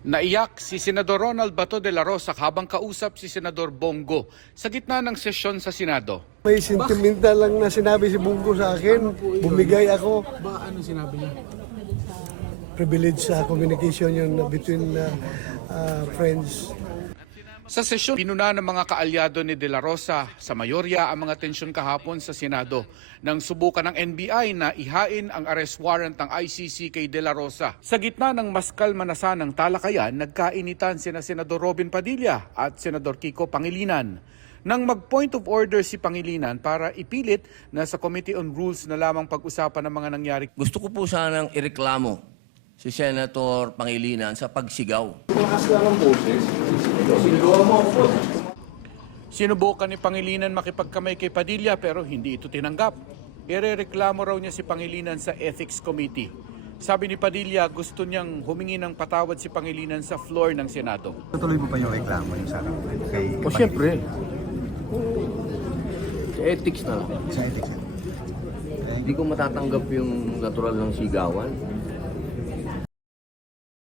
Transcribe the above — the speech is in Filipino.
Naiyak si Senador Ronald Bato de la Rosa habang kausap si Senador Bongo sa gitna ng sesyon sa Senado. May sentimental lang na sinabi si Bongo sa akin. Bumigay ako. Ano sinabi niya? Privilege sa communication yun between friends. Sa sesyon, pinuna ng mga kaalyado ni De La Rosa sa mayorya ang mga tensyon kahapon sa Senado nang subukan ng NBI na ihain ang arrest warrant ng ICC kay De La Rosa. Sa gitna ng mas kalma na sanang talakayan, nagkainitan sina Senador Robin Padilla at Senador Kiko Pangilinan. Nang mag-point of order si Pangilinan para ipilit na sa Committee on Rules na lamang pag-usapan ng mga nangyari. Gusto ko po sanang ireklamo si Senator Pangilinan sa pagsigaw. Sinubukan ni Pangilinan makipagkamay kay Padilla pero hindi ito tinanggap. Irereklamo raw niya si Pangilinan sa Ethics Committee. Sabi ni Padilla, gusto niyang humingi ng patawad si Pangilinan sa floor ng Senado. Tutuloy mo pa yung reklamo yung sa kay O siyempre, sa ethics na. sa ethics. Hindi ko matatanggap yung natural ng sigawan.